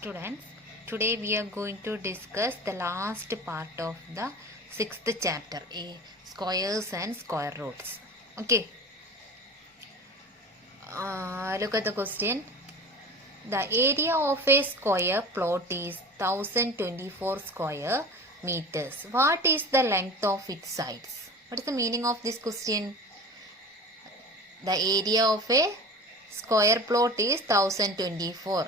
Students, today we are going to discuss the last part of the 6th chapter, squares and square roots. Okay, look at the question. The area of a square plot is 1024 square meters. What is the length of its sides? What is the meaning of this question? The area of a square plot is 1024.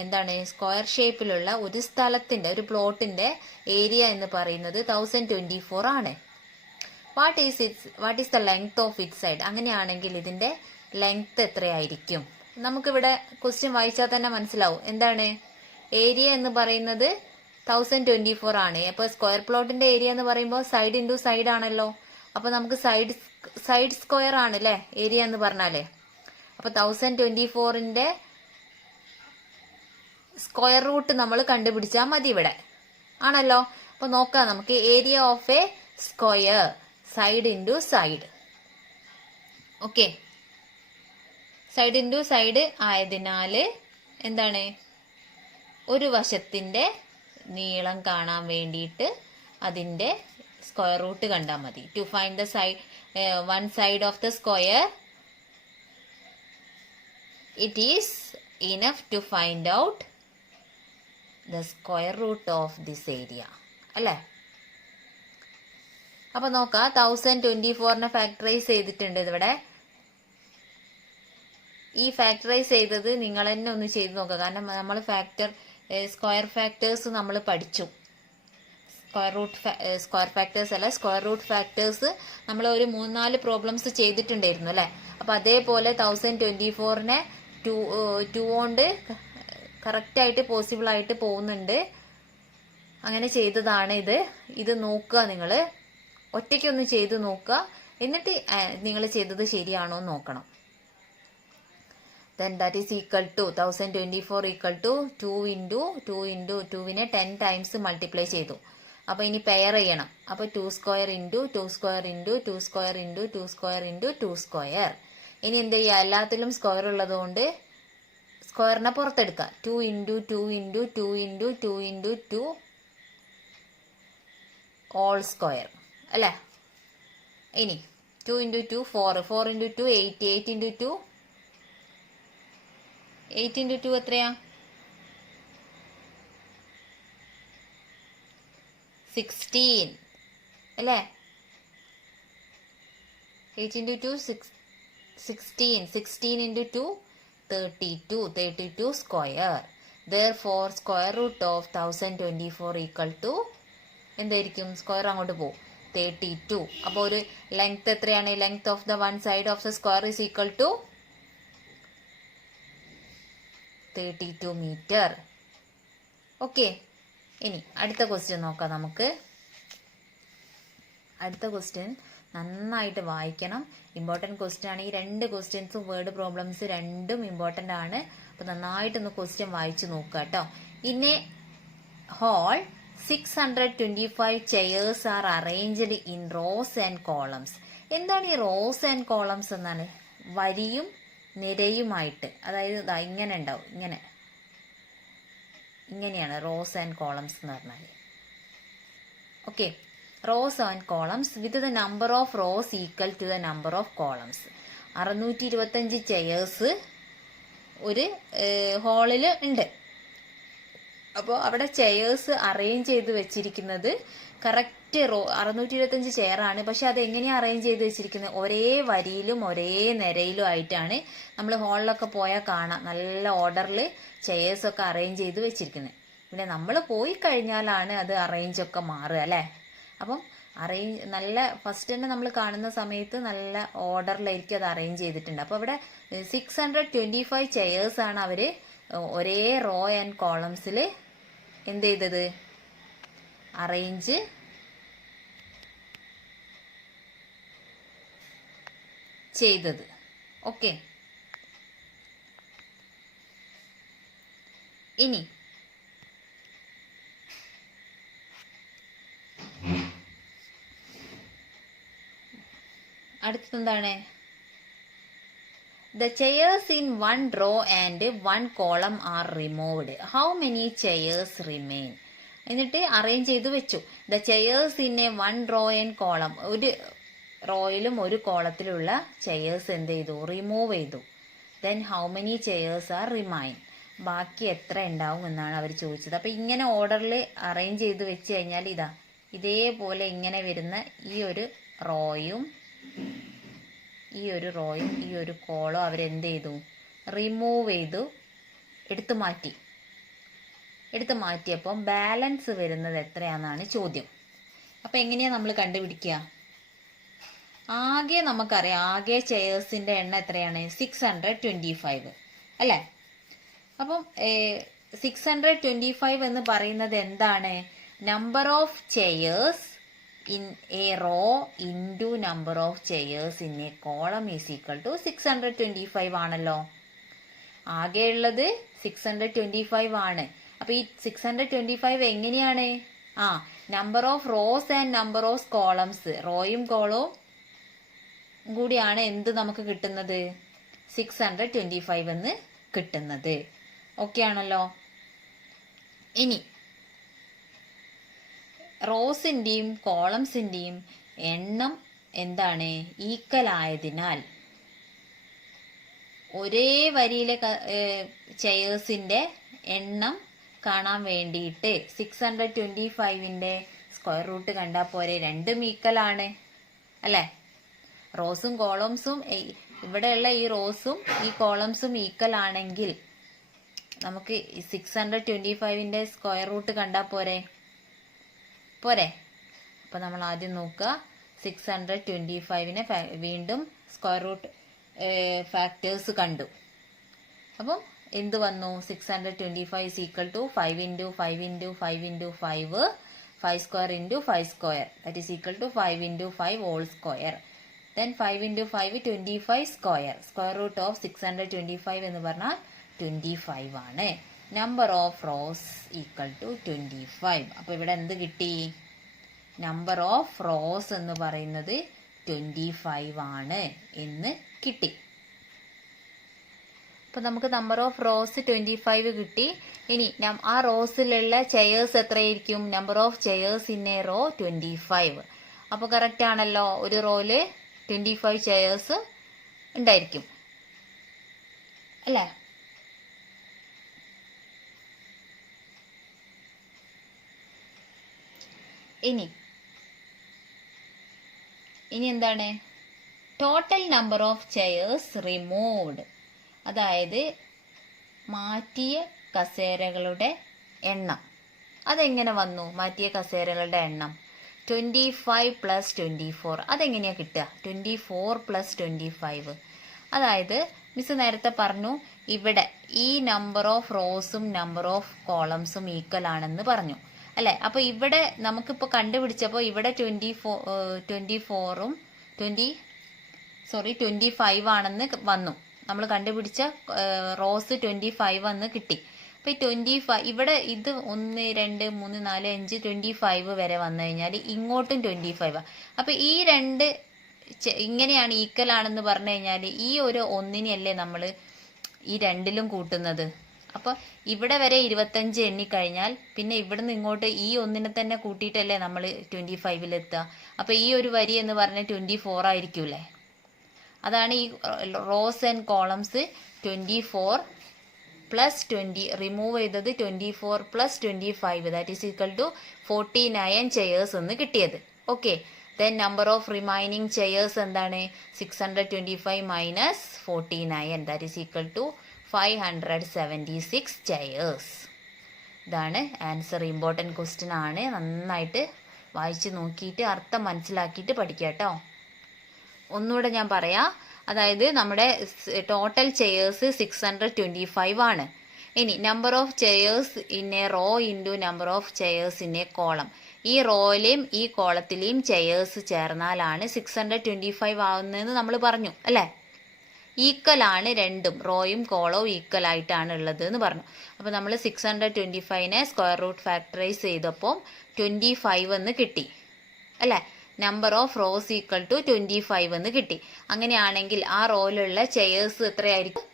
എന്താണ് square ഷേപ്പിലുള്ള ഒരു സ്ഥലത്തിൻ്റെ ഒരു പ്ലോട്ടിൻ്റെ area എന്ന് പറയുന്നത് 1024 ആണ്. What is the length of it side? അങ്ങനെയാണെങ്കിൽ ഇതിൻ്റെ ലെങ്ത് എത്രയായിരിക്കും? നമുക്കിവിടെ ക്വസ്റ്റ്യൻ വായിച്ചാൽ തന്നെ മനസ്സിലാവും. എന്താണ് ഏരിയ എന്ന് പറയുന്നത് 1024 ആണ്. അപ്പോൾ സ്ക്വയർ പ്ലോട്ടിൻ്റെ ഏരിയ എന്ന് പറയുമ്പോൾ സൈഡ് ഇൻറ്റു സൈഡ് ആണല്ലോ. അപ്പോൾ നമുക്ക് സൈഡ് സ്ക്വയർ ആണ് അല്ലേ ഏരിയ എന്ന് പറഞ്ഞാലേ. അപ്പോൾ 1024ന്റെ സ്ക്വയർ റൂട്ട് നമ്മൾ കണ്ടുപിടിച്ചാൽ മതി ഇവിടെ ആണല്ലോ. അപ്പൊ നോക്കാം നമുക്ക് area of A square side into side. Okay, side into side ആയതിനാൽ എന്താണ് ഒരു വശത്തിന്റെ നീളം കാണാൻ വേണ്ടിയിട്ട് അതിന്റെ സ്ക്വയർ റൂട്ട് കണ്ടാൽ മതി. To find the side one side of the square it is enough to find out the square root of this area അല്ലേ. അപ്പൊ നോക്കാം 1024നെ ഫാക്ടറൈസ് ചെയ്തിട്ടുണ്ട് ഇവിടെ. ഈ ഫാക്ടറൈസ് ചെയ്തത് നിങ്ങൾ തന്നെ ഒന്ന് ചെയ്ത് നോക്കുക. കാരണം നമ്മൾ സ്ക്വയർ ഫാക്ടേഴ്സ് നമ്മൾ പഠിച്ചു. സ്ക്വയർ ഫാക്ടേഴ്സ് അല്ല, സ്ക്വയർ റൂട്ട് ഫാക്ടേഴ്സ് നമ്മൾ ഒരു 3-4 പ്രോബ്ലംസ് ചെയ്തിട്ടുണ്ടായിരുന്നു അല്ലേ. അപ്പൊ അതേപോലെ 1024നെ 2 കൊണ്ട് കറക്റ്റായിട്ട് പോസിബിൾ ആയിട്ട് പോകുന്നുണ്ട്. അങ്ങനെ ചെയ്തതാണ് ഇത് നോക്കുക, നിങ്ങൾ ഒറ്റയ്ക്കൊന്ന് ചെയ്ത് നോക്കുക. എന്നിട്ട് നിങ്ങൾ ചെയ്തത് ശരിയാണോ എന്ന് നോക്കണം. then that is equal to 1024 equal to 2 into 2നെ 10 times multiply ചെയ്തു. അപ്പൊ ഇനി പെയർ ചെയ്യണം. അപ്പൊ 2 square into 2 square into 2 square into 2 square into 2 square. ഇനി എന്ത് ചെയ്യുക, എല്ലാത്തിലും സ്ക്വയർ ഉള്ളത് കൊണ്ട് സ്ക്വയറിനെ പുറത്തെടുക്കുക. 2 into 2 into 2 into 2 into 2 all square അല്ലേ. ഇനി 2 ഇൻറ്റു 2 4 ഇൻറ്റു 2 8 ഇൻറ്റു 2 8 ഇൻറ്റു 2 എത്രയാ? 16 അല്ലേ. 8 into 2 16 into 2 32 square. therefore square root of 1024 equal to എന്തായിരിക്കും? സ്ക്വയർ അങ്ങോട്ട് പോകും 32. അപ്പോൾ ഒരു ലെങ്ത് എത്രയാണ്? Length of the one side of the square is equal to 32 metre. Okay, ഇനി അടുത്ത ക്വസ്റ്റ്യൻ നോക്കാം നമുക്ക്. അടുത്ത ക്വസ്റ്റ്യൻ നന്നായിട്ട് വായിക്കണം. ഇമ്പോർട്ടൻറ്റ് ക്വസ്റ്റ്യൻ ആണ്. ഈ 2 ക്വസ്റ്റ്യൻസും വേർഡ് പ്രോബ്ലംസ് രണ്ടും ഇമ്പോർട്ടൻ്റ് ആണ്. അപ്പോൾ നന്നായിട്ടൊന്ന് ക്വസ്റ്റ്യൻ വായിച്ചു നോക്കുക കേട്ടോ. In a hall 625 chairs are arranged in rows and columns. എന്താണ് ഈ റോസ് ആൻഡ് കോളംസ് എന്നാണ്? വരിയും നിരയുമായിട്ട്, അതായത് ഇങ്ങനെ ഉണ്ടാവും, ഇങ്ങനെയാണ് റോസ് ആൻഡ് കോളംസ് എന്ന് പറഞ്ഞാൽ. Okay, rows and columns with the number of rows equal to the number of columns. 625 chairs ഒരു ഹാളിൽ ഉണ്ട്. അപ്പോൾ അവിടെ ചെയേഴ്സ് അറേഞ്ച് ചെയ്ത് വെച്ചിരിക്കുന്നത് കറക്റ്റ് 625 ചെയറാണ്. പക്ഷെ അത് എങ്ങനെയാണ് അറേഞ്ച് ചെയ്ത് വെച്ചിരിക്കുന്നത്? ഒരേ വരിയിലും ഒരേ നിരയിലും ആയിട്ടാണ്. നമ്മൾ ഹാളിലൊക്കെ പോയാൽ കാണാം നല്ല ഓർഡറിൽ ചെയേഴ്സൊക്കെ അറേഞ്ച് ചെയ്ത് വെച്ചിരിക്കുന്നത്. പിന്നെ നമ്മൾ പോയി കഴിഞ്ഞാലാണ് അത് അറേഞ്ചൊക്കെ മാറുക അല്ലേ. അപ്പം നല്ല ഫസ്റ്റ് തന്നെ നമ്മൾ കാണുന്ന സമയത്ത് നല്ല ഓർഡറിലായിരിക്കും അത് അറേഞ്ച് ചെയ്തിട്ടുണ്ട്. അപ്പോൾ ഇവിടെ 625 ചെയേഴ്സ് ആണ് അവർ ഒരേ റോ ആൻഡ് കോളംസിൽ എന്ത് ചെയ്തത്? അറേഞ്ച് ചെയ്തത്. ഓക്കെ, ഇനി അടുത്തത് എന്താണ്? The chairs in one row and one column are removed. How many chairs remain? എന്നിട്ട് അറേഞ്ച് ചെയ്ത് വെച്ചു. The chairs in a one row and column, ഒരു റോയിലും ഒരു കോളത്തിലുള്ള ചെയേഴ്സ് എന്ത് ചെയ്തു, റിമൂവ് ചെയ്തു. Then how many chairs are remain, ബാക്കി എത്ര ഉണ്ടാവും എന്നാണ് അവർ ചോദിച്ചത്. അപ്പം ഇങ്ങനെ ഓർഡറിൽ അറേഞ്ച് ചെയ്ത് വെച്ച് കഴിഞ്ഞാൽ ഇതാ ഇതേപോലെ ഇങ്ങനെ വരുന്ന ഈ ഒരു റോയും ഈ ഒരു കോളും അവരെന്ത് ചെയ്തു, റിമൂവ് ചെയ്തു, എടുത്തു മാറ്റിയപ്പം ബാലൻസ് വരുന്നത് എത്രയാണെന്നാണ് ചോദ്യം. അപ്പം എങ്ങനെയാണ് നമ്മൾ കണ്ടുപിടിക്കുക? ആകെ നമുക്കറിയാം, ആകെ ചെയേഴ്സിൻ്റെ എണ്ണം എത്രയാണ്? 625 അല്ലേ? അപ്പം 625 എന്ന് പറയുന്നത് എന്താണ്? Number of chairs in a row into number of chairs in a column is equal to 625 ആണല്ലോ. ആകെ ഉള്ളത് 625 ആണ്. അപ്പോൾ ഈ 625 എങ്ങനെയാണ്? Number of rows and number of columns, റോയും കോളവും കൂടിയാണ് എന്ത് നമുക്ക് കിട്ടുന്നത്? 625 എന്ന് കിട്ടുന്നത്. ഓക്കെ ആണല്ലോ. ഇനി റോസിൻ്റെയും കോളംസിൻ്റെയും എണ്ണം എന്താണ്? ഈക്വൽ ആയതിനാൽ ഒരേ വരിയിലെ ചെയേഴ്സിൻ്റെ എണ്ണം കാണാൻ വേണ്ടിയിട്ട് 625ൻ്റെ സ്ക്വയർ റൂട്ട് കണ്ടാൽ പോരെ, രണ്ടും ഈക്വൽ ആണ് അല്ലേ? റോസും കോളംസും ഇവിടെയുള്ള ഈ റോസും ഈ കോളംസും ഈക്വൽ ആണെങ്കിൽ നമുക്ക് 625ൻ്റെ സ്ക്വയർ റൂട്ട് കണ്ടാൽ പോരെ. അപ്പോൾ നമ്മൾ ആദ്യം നോക്കുക, 625നെ വീണ്ടും സ്ക്വയർ റൂട്ട് ഫാക്ടേഴ്സ് കണ്ടു. അപ്പം എന്ത് വന്നു? 625 is equal to 5 into 5 into 5 into 5, 5 square into 5 square, that is equal to 5 into 5 whole square. Then 5 into 5 25 square. Square root of 625 എന്ന് പറഞ്ഞാൽ 25 ആണ്. Number of rows equal to 25. അപ്പോൾ ഇവിടെ എന്ത് കിട്ടി? നമ്പർ ഓഫ് റോസ് എന്ന് പറയുന്നത് 25 ആണ് എന്ന് കിട്ടി. അപ്പോൾ നമുക്ക് നമ്പർ ഓഫ് റോസ് 25 കിട്ടി. ഇനി ആ റോസിലുള്ള ചെയേഴ്സ് എത്രയായിരിക്കും? Number of chairs in a row 25. അപ്പോൾ കറക്റ്റ് ആണല്ലോ, ഒരു റോയില് 25 ചെയേഴ്സ് ഉണ്ടായിരിക്കും അല്ലേ? ഇനി എന്താണ്? Total number of chairs removed, അതായത് മാറ്റിയ കസേരകളുടെ എണ്ണം. അതെങ്ങനെ വന്നു? മാറ്റിയ കസേരകളുടെ എണ്ണം 25 + 24. അതെങ്ങനെയാണ് കിട്ടുക? 24 + 25. അതായത് മിസ് നേരത്തെ പറഞ്ഞു, ഇവിടെ ഈ നമ്പർ ഓഫ് റോസും നമ്പർ ഓഫ് കോളംസും ഈക്വൽ ആണെന്ന് പറഞ്ഞു അല്ലേ? അപ്പോൾ ഇവിടെ നമുക്കിപ്പോൾ കണ്ടുപിടിച്ചപ്പോൾ ഇവിടെ 25 ആണെന്ന് വന്നു. നമ്മൾ കണ്ടുപിടിച്ച റോസ് 25 എന്ന് കിട്ടി. അപ്പോൾ ഈ 25 ഇവിടെ ഇത് 1 2 3 4 5 25 വരെ വന്നു കഴിഞ്ഞാൽ ഇങ്ങോട്ടും 25. അപ്പോൾ ഈ രണ്ട് ഇങ്ങനെയാണ് ഈക്വൽ ആണെന്ന് പറഞ്ഞു കഴിഞ്ഞാൽ ഈ ഒരു ഒന്നിനെയല്ലേ നമ്മൾ ഈ രണ്ടിലും കൂട്ടുന്നത്. അപ്പോൾ ഇവിടെ വരെ 25 എണ്ണിക്കഴിഞ്ഞാൽ പിന്നെ ഇവിടുന്ന് ഇങ്ങോട്ട് ഈ ഒന്നിനെ തന്നെ കൂട്ടിയിട്ടല്ലേ നമ്മൾ 25-ലെത്തുക. അപ്പോൾ ഈ ഒരു വരി എന്ന് പറഞ്ഞാൽ 24 ആയിരിക്കൂലേ? അതാണ് ഈ റോസ് ആൻഡ് കോളംസ് 24 + 20 റിമൂവ് ചെയ്തത് 24 + 25, that is equal to 49 chairs എന്ന് കിട്ടിയത്. Okay, then number of remaining chairs എന്താണ്? 625 - 49, that is equal to 576 chairs. ഇതാണ് ആൻസർ. ഇമ്പോർട്ടൻറ്റ് ക്വസ്റ്റ്യൻ ആണ്. നന്നായിട്ട് വായിച്ച് നോക്കിയിട്ട് അർത്ഥം മനസ്സിലാക്കിയിട്ട് പഠിക്കുക കേട്ടോ. ഒന്നുകൂടെ ഞാൻ പറയാം. അതായത് നമ്മുടെ ടോട്ടൽ ചെയേഴ്സ് 625 ആണ്. ഇനി number of chairs in a row into number of chairs in a column. ഈ റോയിലെയും ഈ കോളത്തിലെയും ചെയേഴ്സ് ചേർന്നാലാണ് 625 ആവുന്നതെന്ന് നമ്മൾ പറഞ്ഞു അല്ലേ? ഈക്വൽ ആണ് രണ്ടും, റോയും കോളവും ഈക്വൽ ആയിട്ടാണ് ഉള്ളത് എന്ന് പറഞ്ഞു. അപ്പോൾ നമ്മൾ 625നെ സ്ക്വയർ റൂട്ട് ഫാക്ടറൈസ് ചെയ്തപ്പോൾ 25 എന്ന് കിട്ടി അല്ലേ? Number of rows equal to 25 എന്ന് കിട്ടി. അങ്ങനെയാണെങ്കിൽ ആ റോയിലുള്ള ചെയേഴ്സ് എത്രയായിരിക്കും?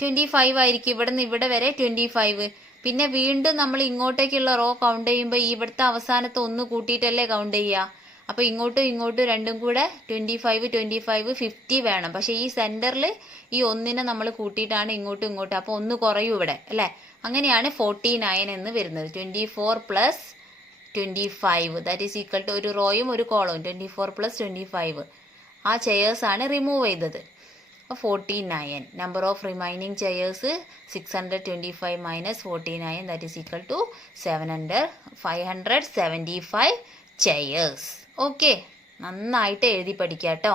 25 ആയിരിക്കും. ഇവിടെ നിന്ന് ഇവിടെ വരെ 25. പിന്നെ വീണ്ടും നമ്മൾ ഇങ്ങോട്ടേക്കുള്ള റോ കൗണ്ട് ചെയ്യുമ്പോൾ ഇവിടുത്തെ അവസാനത്തെ 1 കൂട്ടിയിട്ടല്ലേ കൗണ്ട് ചെയ്യുക. അപ്പോൾ ഇങ്ങോട്ടും ഇങ്ങോട്ടും രണ്ടും കൂടെ 25 25 50 വേണം. പക്ഷേ ഈ സെന്ററിൽ ഈ 1നെ നമ്മൾ കൂട്ടിയിട്ടാണ് ഇങ്ങോട്ടും ഇങ്ങോട്ടും. അപ്പോൾ 1 കുറയും ഇവിടെ അല്ലേ. അങ്ങനെയാണ് 49 എന്ന് വരുന്നത്. 24 plus 25 that is equal to ഒരു റോയും ഒരു കോളവും. 24 പ്ലസ് 25 ആ ചെയേഴ്സാണ് റിമൂവ് ചെയ്തത്. 49. Number of remaining chairs 625 minus 49 that is equal to 575 chairs. Okay, നന്നായിട്ട് എഴുതി പഠിക്കാം കേട്ടോ.